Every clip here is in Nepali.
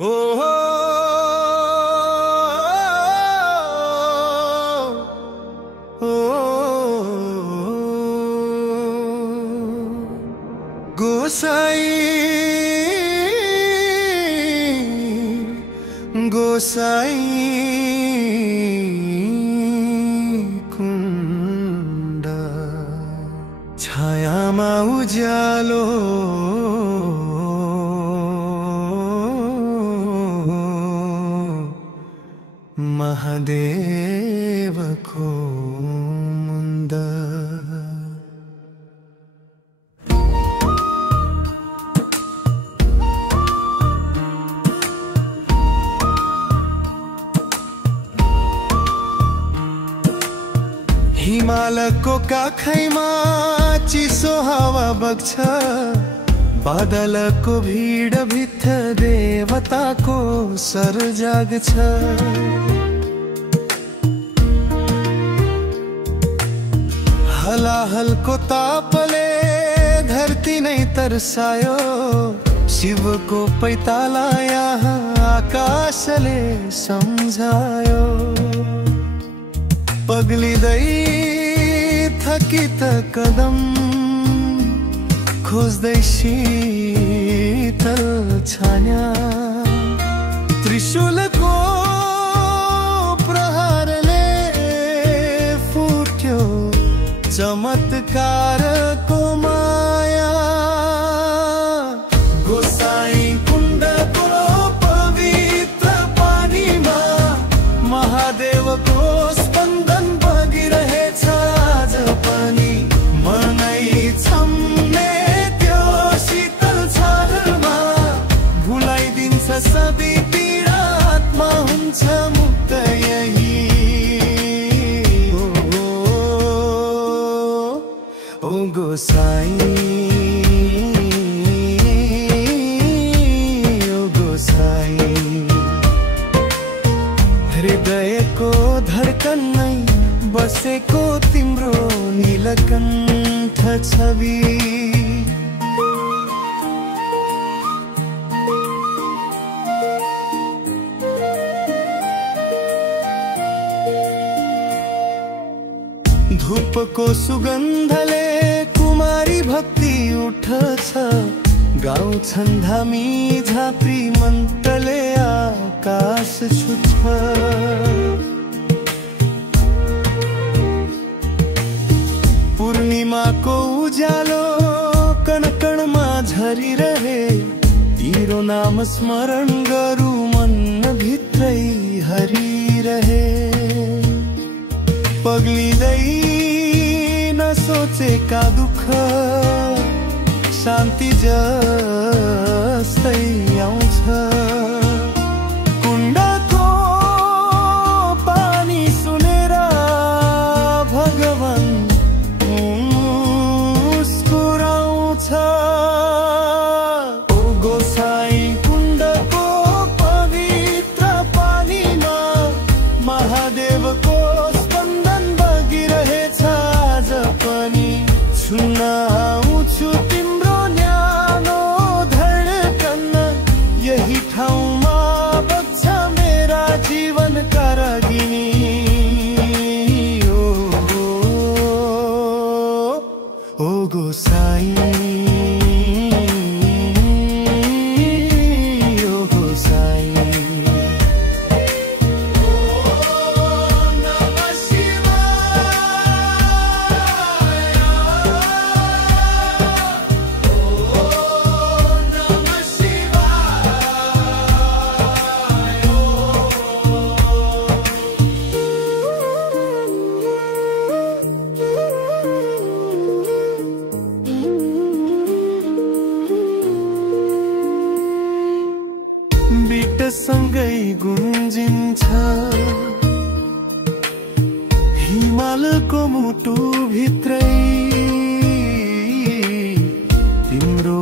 ओ हो ओ गोसाई गोसाई कुण्ड छायामा उज्यालो महादेवको मुन्द हिमालको काखैमा चिसो हावा बग्छ बादलको भीड भित्र देवताको सर जाग्छ हलाहलको तापले धरती नै तर्सायो शिवको पैताला यहाँ आकाशले सम्झायो पग्लिँदै थकित कदम खोज्दै शीतल छाया त्रिशूलको प्रहारले फुट्यो चमत्कारको माया गोसाई कुण्डको पवित्र पानीमा महादेवको स्पन्दन बगिरहेछ आज पनि मनै छम्ने त्यो शीतल छालमा भुलाइदिन्छ सबै पीडा आत्मा हुन्छ मुक्त यही ओ गोसाई ओ गोसाई हृदयको धडकनै बसेको तिम्रो नीलकण्ठ छवि धूपको सुगन्धले कुमारी भक्ति उठ्छ गाउँछन् धामी झाँप्री मन्त्रले आकाश छुट्छ पूर्णिमाको उज्यालो कणकणमा झरिरहे तिम्रो नाम स्मरण गरौँ मन भित्रै हरिरहे पग्लिँदै नसोचेका दुःख शान्ति जस्तै आउँछ कुण्डको पानी सुनेर भगवान मुस्कुराउँछ ओ गोसाई कुण्डको पवित्र पानीमा महादेवको स्पन्दन बगिरहेछ आज पनि छुन आउँछु तिम्रो न्यानो धडकन यही ठाउँमा बग्छ मेरा जीवनका रागिनी ओ गोसाई ओ गोसाई सँगै गुन्जिन्छ हिमालको मुटु भित्रै तिम्रो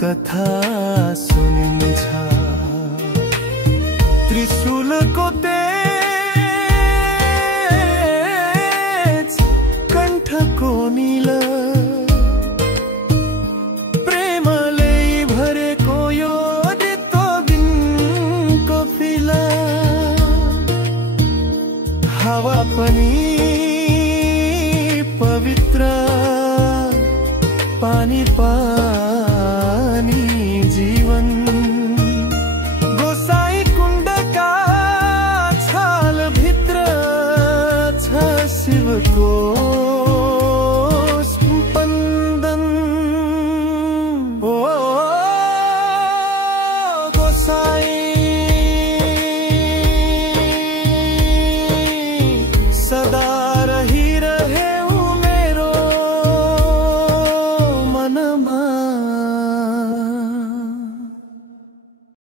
कथा सुनिन्छ त्रिशूलको तेज कण्ठको नील प्रेमले भरेको यो पानी जीवन